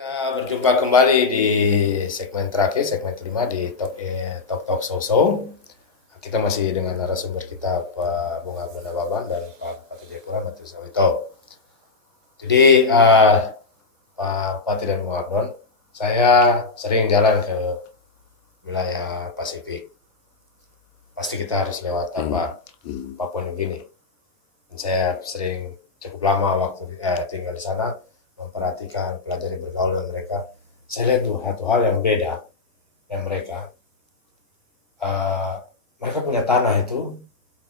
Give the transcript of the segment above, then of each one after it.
Kita berjumpa kembali di segmen terakhir, segmen kelima di Talk Talk So. Kita masih dengan narasumber kita Pak Bung Abdul Baban dan Pak Bupati Jayapura Matius Awito. Jadi Pak Bupati dan Bung Abdul, saya sering jalan ke wilayah Pasifik. Pasti kita harus lewat Papua New Guinea. Dan saya sering cukup lama waktu tinggal di sana, memperhatikan, pelajari, bergaul dengan mereka. Saya lihat satu hal yang beda yang mereka punya tanah itu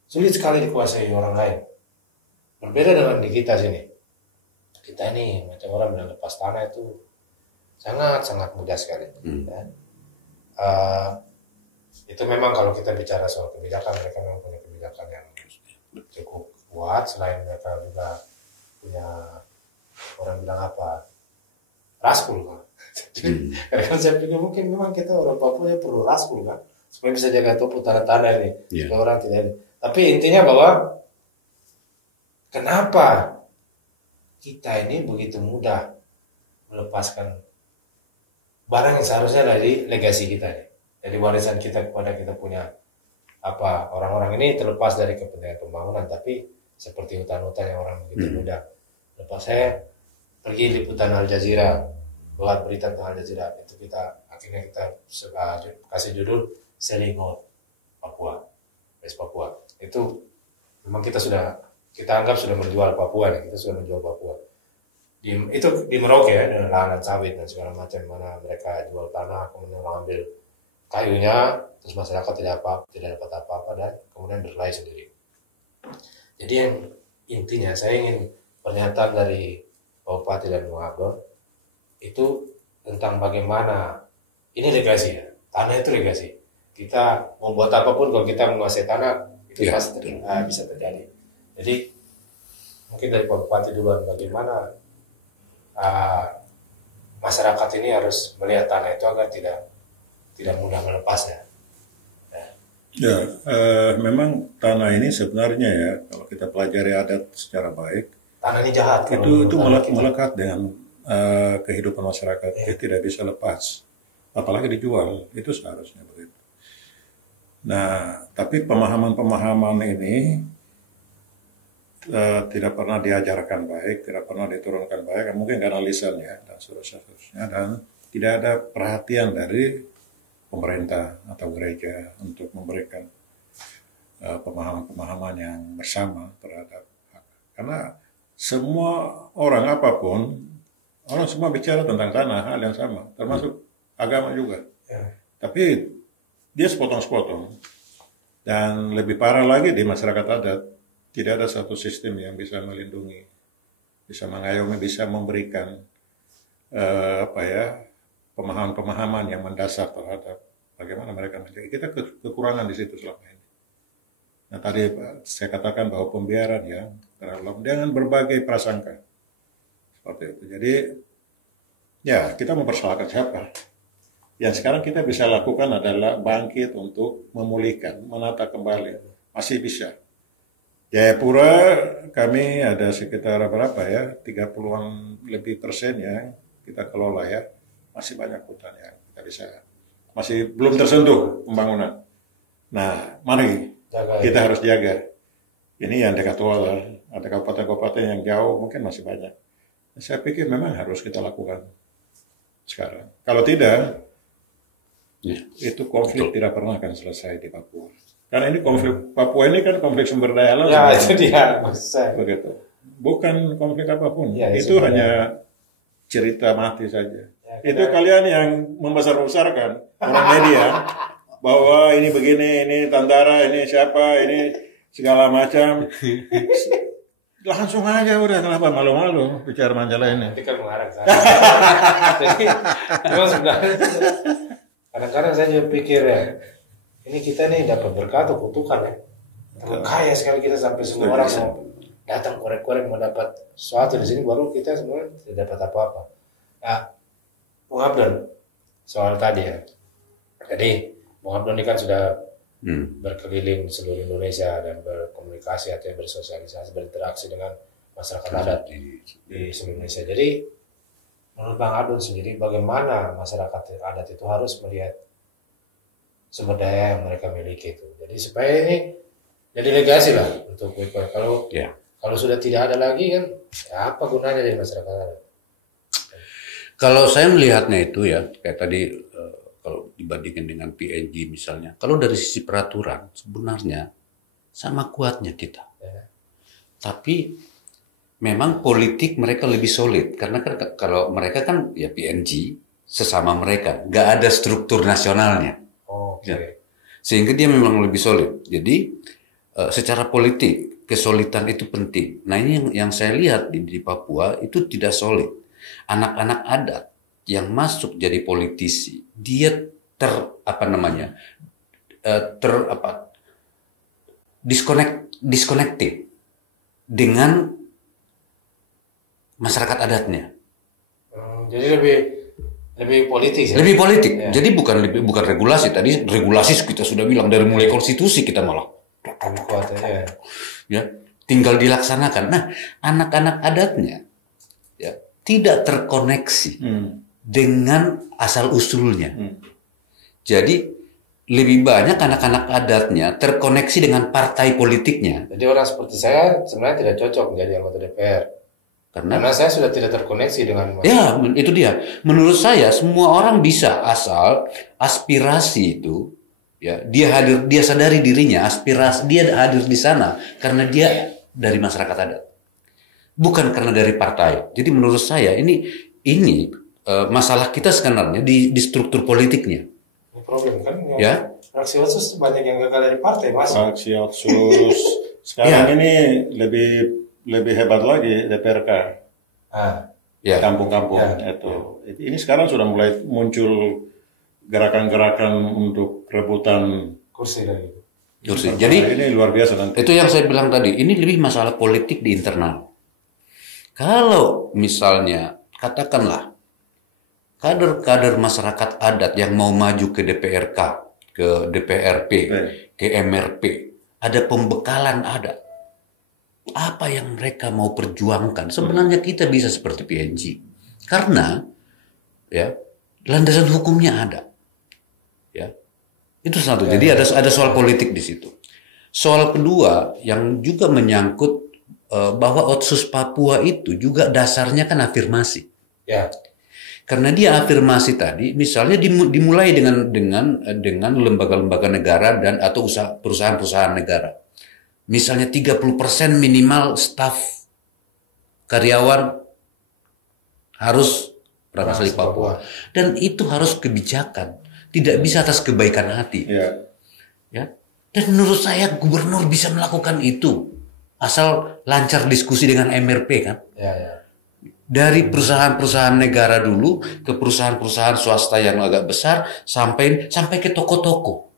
sulit sekali dikuasai orang lain. Berbeda dengan di kita sini. Kita ini macam orang bilang lepas tanah itu sangat mudah sekali. Ya. Itu memang kalau kita bicara soal kebijakan, mereka memang punya kebijakan yang cukup kuat. Selain mereka juga punya, orang bilang apa, raskul kan. Jadi kan saya pikir mungkin memang kita orang Papua ya perlu raskul kan, supaya bisa jaga topu tanah-tanah ini, supaya orang tidak ini. Tapi intinya bahwa kenapa kita ini begitu mudah melepaskan barang yang seharusnya dari legasi kita ini, dari warisan kita kepada kita punya orang-orang ini, terlepas dari kepentingan pembangunan, tapi seperti hutan-hutan yang orang begitu mudah. Lepas saya pergi liputan Al Jazeera, buat berita tentang Al Jazeera, itu akhirnya kita kasih judul Selling Out Papua, West Papua. Itu memang kita anggap sudah menjual Papua nih, kita sudah menjual Papua. Itu di Merauke ya, dengan lahan sawit dan segala macam, mana mereka jual tanah, kemudian orang ambil kayunya, terus masyarakat tidak dapat apa-apa dan kemudian berkelahi sendiri. Jadi yang intinya saya ingin pernyataan dari Pak Bupati dan Bung Abdul itu tentang bagaimana ini legasi ya, tanah itu legasi. Kita mau buat apapun kalau kita menguasai tanah itu pasti bisa terjadi. Jadi mungkin dari Pak Bupati dulu, bagaimana masyarakat ini harus melihat tanah itu agar tidak mudah melepasnya. Memang tanah ini sebenarnya ya, kalau kita pelajari adat secara baik, tanah ini jahat. Itu melekat dengan kehidupan masyarakat. Dia tidak bisa lepas, apalagi dijual. Itu seharusnya begitu. Nah, tapi pemahaman ini tidak pernah diajarkan baik, tidak pernah diturunkan baik, mungkin karena lisannya dan seterusnya, dan tidak ada perhatian dari pemerintah atau gereja untuk memberikan pemahaman-pemahaman yang bersama terhadap hak. Karena semua orang apapun, orang semua bicara tentang tanah, hal yang sama, termasuk agama juga. Tapi dia sepotong-sepotong. Dan lebih parah lagi di masyarakat adat, tidak ada satu sistem yang bisa melindungi, bisa mengayomi, bisa memberikan pemahaman-pemahaman yang mendasar terhadap bagaimana mereka menjaga. Kita kekurangan di situ selama ini. Nah, tadi saya katakan bahwa pembiaran yang terlalu dengan berbagai prasangka seperti itu. Jadi ya, kita mempersalahkan siapa? Yang sekarang kita bisa lakukan adalah bangkit untuk memulihkan, menata kembali. Masih bisa. Jayapura kami ada sekitar berapa ya, 30-an lebih persen yang kita kelola ya. Masih banyak hutan yang kita bisa, masih belum tersentuh pembangunan. Nah, mari kita harus jaga. Ini yang dekat Wala, ada kabupaten-kabupaten yang jauh mungkin masih banyak. Saya pikir memang harus kita lakukan sekarang. Kalau tidak, itu konflik tidak pernah akan selesai di Papua. Karena ini konflik Papua ini kan konflik sumber daya alam. Ya, itu dia maksud saya. Begitu. Bukan konflik apapun. Ya, itu hanya cerita mati saja. Ya, itu kalian yang membesar-besarkan orang media bahwa ini begini, ini tentara, ini siapa, ini segala macam. Langsung aja udah, kenapa malu-malu bicara Majalah ini. Nanti kan mengarang saya. Jadi memang sebenarnya kadang-kadang saya juga pikir ya, ini kita nih dapat berkat atau kutukan ya. Kaya sekali kita sampai semua orang mau datang korek-korek mau dapat sesuatu di sini, baru kita sebenarnya tidak dapat apa-apa. Nah, Bung Abdul, soal tadi ya. Jadi Bung Abdul ini kan sudah berkeliling seluruh Indonesia dan berkomunikasi atau bersosialisasi, berinteraksi dengan masyarakat adat di seluruh Indonesia. Jadi menurut Bang Adun sendiri bagaimana masyarakat adat itu harus melihat sumber daya yang mereka miliki itu. Jadi supaya ini jadi legasi lah untuk kalau Ya. kalau sudah tidak ada lagi kan ya apa gunanya dari masyarakat adat? Kalau saya melihatnya itu ya, kayak tadi kalau dibandingkan dengan PNG misalnya, kalau dari sisi peraturan sebenarnya sama kuatnya kita. Ya. Tapi memang politik mereka lebih solid karena kan kalau mereka kan ya PNG sesama mereka, nggak ada struktur nasionalnya. Oke. Ya. Sehingga dia memang lebih solid. Jadi secara politik kesolidan itu penting. Nah ini yang saya lihat di Papua itu tidak solid. Anak-anak adat yang masuk jadi politisi, dia disconnected dengan masyarakat adatnya. Jadi lebih politik ya? Lebih politik. Ya. Jadi bukan regulasi. Tadi regulasi kita sudah bilang dari mulai konstitusi kita malah. Lebih kuat ya. Ya, tinggal dilaksanakan. Nah, anak-anak adatnya ya tidak terkoneksi dengan asal usulnya. Jadi lebih banyak anak-anak adatnya terkoneksi dengan partai politiknya. Jadi orang seperti saya sebenarnya tidak cocok menjadi anggota DPR. Karena saya sudah tidak terkoneksi dengan ya, itu dia. Menurut saya semua orang bisa asal aspirasi itu ya dia sadari dirinya aspirasi dia hadir di sana karena dia dari masyarakat adat. Bukan karena dari partai. Jadi menurut saya ini masalah kita sebenarnya di struktur politiknya. Ini problem kan? Ya. Fraksi Otsus banyak yang gagal dari partai mas. Fraksi Otsus sekarang ini lebih hebat lagi DPRK. Ya. Kampung-kampung itu. Ini sekarang sudah mulai muncul gerakan-gerakan untuk rebutan kursi lagi. Kursi. Jadi ini luar biasa nanti. Itu yang saya bilang tadi. Ini lebih masalah politik di internal. Kalau misalnya katakanlah kader-kader masyarakat adat yang mau maju ke DPRK, ke DPRP, ke MRP, ada pembekalan adat. Apa yang mereka mau perjuangkan? Sebenarnya kita bisa seperti PNG. Karena ya landasan hukumnya ada. Ya. Itu satu. Jadi ada soal politik di situ. Soal kedua yang juga menyangkut bahwa Otsus Papua itu juga dasarnya kan afirmasi. Ya. Karena dia afirmasi tadi, misalnya dimulai dengan lembaga-lembaga negara dan atau perusahaan-perusahaan negara. Misalnya 30% minimal staf karyawan harus orang asli Papua. Dan itu harus kebijakan, tidak bisa atas kebaikan hati. Ya. Dan menurut saya gubernur bisa melakukan itu asal lancar diskusi dengan MRP kan. Dari perusahaan-perusahaan negara dulu ke perusahaan-perusahaan swasta yang agak besar sampai ke toko-toko.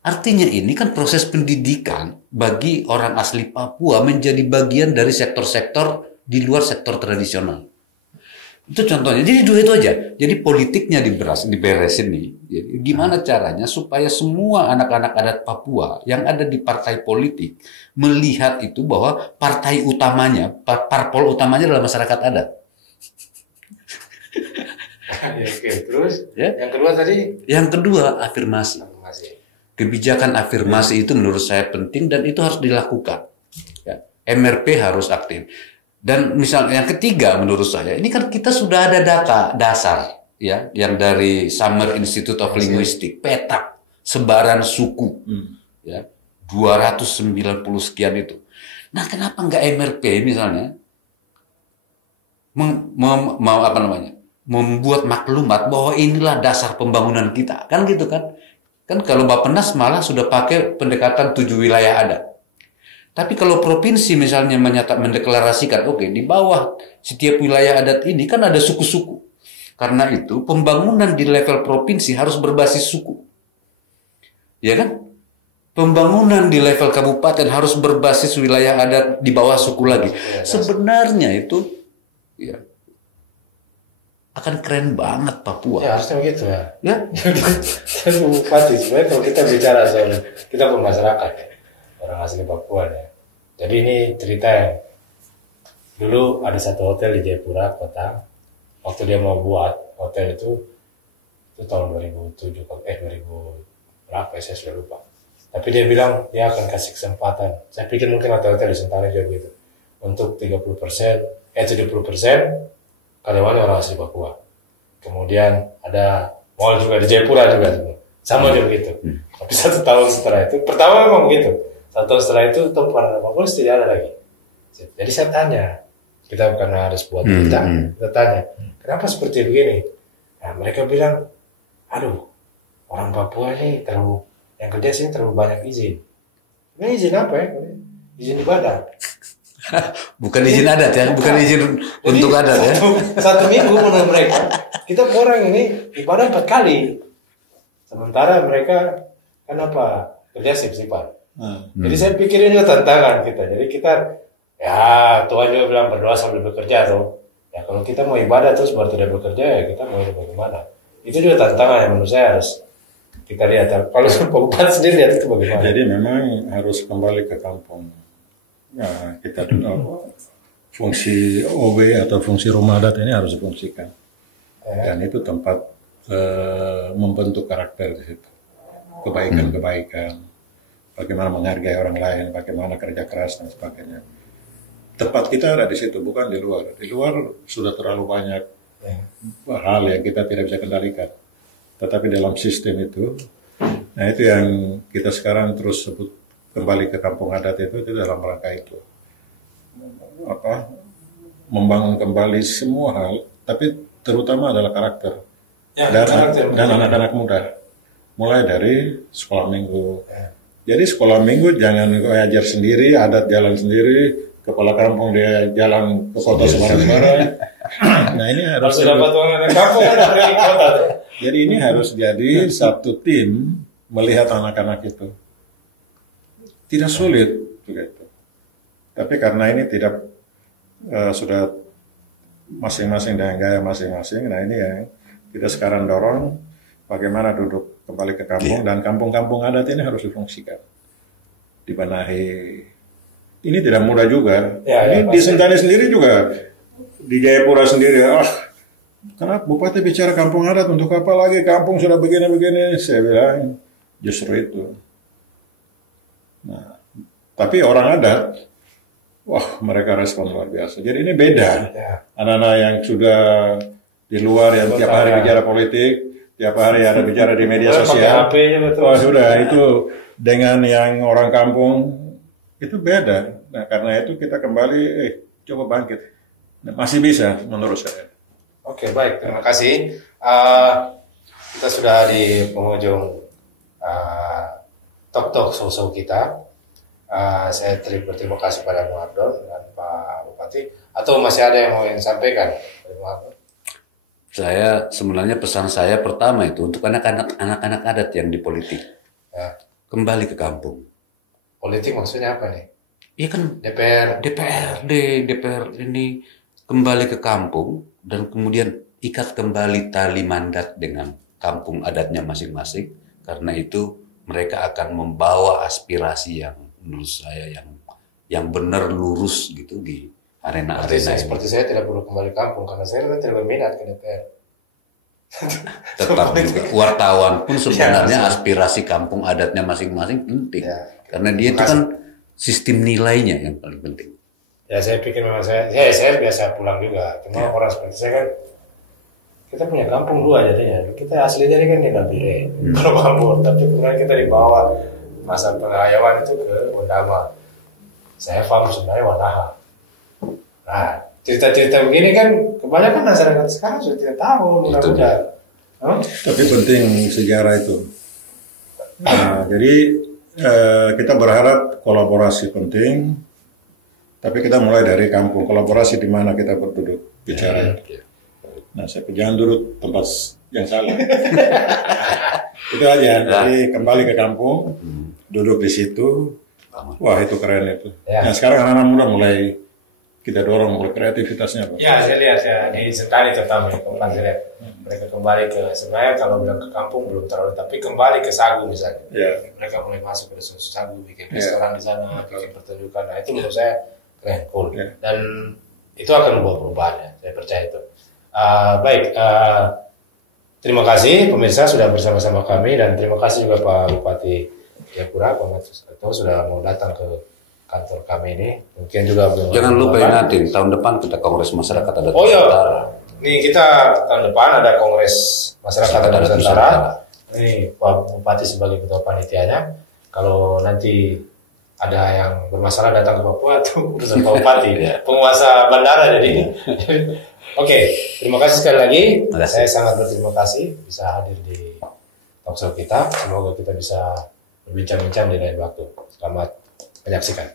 Artinya ini kan proses pendidikan bagi orang asli Papua menjadi bagian dari sektor-sektor di luar sektor tradisional. Itu contohnya. Jadi dua itu aja. Jadi politiknya diberesin nih. Jadi gimana caranya supaya semua anak-anak adat Papua yang ada di partai politik melihat itu bahwa partai utamanya, parpol utamanya adalah masyarakat adat. Oke, terus Ya. yang kedua tadi? Yang kedua afirmasi. Kebijakan afirmasi itu menurut saya penting dan itu harus dilakukan. Ya. MRP harus aktif. Dan misalnya yang ketiga menurut saya, ini kan kita sudah ada data dasar ya yang dari Summer Institute of Linguistics, peta sebaran suku. Ya, 290 sekian itu. Nah, kenapa enggak MRP misalnya membuat maklumat bahwa inilah dasar pembangunan kita. Kan gitu kan? Kan kalau Bappenas malah sudah pakai pendekatan 7 wilayah adat. Tapi kalau provinsi misalnya mendeklarasikan, oke, di bawah setiap wilayah adat ini kan ada suku-suku. Karena itu pembangunan di level provinsi harus berbasis suku. Ya kan? Pembangunan di level kabupaten harus berbasis wilayah adat di bawah suku lagi. Sebenarnya itu ya akan keren banget Papua. Ya harusnya begitu ya. Ya. Bupati sebenarnya kalau kita bicara soal kita bermasyarakat ya. Orang asli Papua ya. Jadi ini cerita yang dulu ada satu hotel di Jayapura kota waktu dia mau buat hotel itu tahun 2007 2000 berapa ya, saya sudah lupa. Tapi dia bilang dia akan kasih kesempatan. Saya pikir mungkin hotel-hotel di Sentani juga gitu. Untuk 70%, 70% karyawan orang asli Papua. Kemudian ada mall juga di Jayapura juga. Sama juga begitu. Tapi 1 tahun setelah itu, pertama memang begitu. 1 tahun setelah itu, tempat Papua tidak ada lagi. Jadi saya tanya, kita bukan harus buat berita, kita tanya, kenapa seperti begini? Nah, mereka bilang, aduh, orang Papua ini yang kerja sini terlalu banyak izin. Ini izin apa ya? Izin ibadah. Bukan izin adat ya, bukan izin untuk adat ya. Satu minggu menurut mereka, kita orang ini ibadah 4 kali. Sementara mereka kan apa? Kerja sip-sipan. Jadi saya pikir ini tantangan kita. Jadi kita, ya Tuhan juga bilang berdoa sambil bekerja tuh. Ya kalau kita mau ibadah terus baru tidak bekerja, ya kita mau hidup bagaimana? Itu juga tantangan yang menurut saya harus kita lihat. Kalau Pak sendiri lihat itu bagaimana? Jadi memang harus kembali ke kampung. Nah, kita fungsi OB atau fungsi rumah adat ini harus difungsikan. Dan itu tempat membentuk karakter di situ. Kebaikan-kebaikan. Bagaimana menghargai orang lain, bagaimana kerja keras dan sebagainya. Tempat kita ada di situ, bukan di luar. Di luar sudah terlalu banyak hal yang kita tidak bisa kendalikan. Tetapi dalam sistem itu, nah itu yang kita sekarang terus sebut kembali ke kampung adat itu dalam rangka itu. Membangun kembali semua hal, tapi terutama adalah karakter. Dan anak-anak muda. Mulai dari sekolah minggu. Jadi sekolah minggu jangan ajar sendiri, adat jalan sendiri, kepala kampung dia jalan ke kota sembarang-sembarang. Nah ini harus jadi ini harus jadi satu tim melihat anak-anak itu. Tidak sulit begitu. Tapi karena ini tidak sudah masing-masing dengan gaya masing-masing. Nah ini yang kita sekarang dorong bagaimana duduk kembali ke kampung dan kampung-kampung adat ini harus difungsikan, dibenahi. Ini tidak mudah juga. Ini di Sentani sendiri juga, di Jayapura sendiri. Karena Bupati bicara kampung adat untuk apa lagi? Kampung sudah begini-begini. Saya bilang justru itu. Nah, tapi orang adat, mereka respon luar biasa. Jadi ini beda. Anak-anak yang sudah di luar yang tiap hari bicara politik, tiap hari ada bicara di media sosial. Sudah itu dengan yang orang kampung. Itu beda. Nah, karena itu kita kembali, coba bangkit. Nah, masih bisa menurut saya. Oke, baik. Terima kasih. Kita sudah di penghujung talk sosok kita. Saya berterima kasih pada Bung Abdul dan Pak Bupati. Atau masih ada yang mau sampaikan? Sebenarnya pesan saya pertama itu untuk anak-anak adat yang di politik. Kembali ke kampung. Politik maksudnya apa nih? Iya kan DPR ini kembali ke kampung dan kemudian ikat kembali tali mandat dengan kampung adatnya masing-masing. Karena itu mereka akan membawa aspirasi yang menurut saya yang benar lurus gitu di arena-arena ini. Seperti saya tidak perlu kembali kampung karena saya tidak berminat ke DPR. Tetap juga wartawan pun sebenarnya aspirasi kampung adatnya masing-masing penting. Karena dia itu kan sistem nilainya yang paling penting. Ya saya pikir memang saya biasa pulang juga. Cuma orang seperti saya kan, kita punya kampung 2 jadinya. Kita aslinya ini kan di Nabire, kalau kampung. Tapi kemudian kita dibawa masa pengayawan itu ke Wondama. Saya paham sebenarnya Wanaha. Nah, cerita-cerita begini kan kebanyakan masyarakat sekarang sudah tidak tahu. Mudah-mudahan. Tapi penting sejarah itu. Nah, jadi kita berharap kolaborasi penting, tapi kita mulai dari kampung. Kolaborasi di mana kita berduduk bicara. Nah, saya jangan duduk tempat yang salah. Itu aja. Jadi kembali ke kampung, duduk di situ. Wah itu keren itu. Nah sekarang anak-anak muda mulai kita dorong mulai kreativitasnya. Ya saya lihat di Sentani terutama kemarin saya lihat mereka kembali ke, sebenarnya kalau bilang ke kampung belum terlalu, tapi kembali ke Sagu misalnya. Mereka mulai masuk ke Sagu, bikin restoran di sana, bikin pertunjukan. Nah itu menurut saya keren, cool. Dan itu akan membawa perubahan ya, saya percaya itu. Baik, terima kasih pemirsa sudah bersama-sama kami, dan terima kasih juga Pak Bupati Jayapura, Pak Mat Susanto sudah mau datang ke kantor kami ini. Mungkin juga belum. Jangan lupa ingatin, tahun depan kita Kongres Masyarakat Adat Oh iya, Nusantara. nih kita tahun depan ada Kongres Masyarakat Adat Nusantara. Ini Pak Bupati sebagai ketua panitianya. Kalau nanti ada yang bermasalah datang ke Papua itu urusan Pak Bupati, penguasa bandara jadi. Oke, terima kasih sekali lagi. Saya sangat berterima kasih bisa hadir di talkshow kita. Semoga kita bisa berbincang-bincang di lain waktu. Selamat menyaksikan.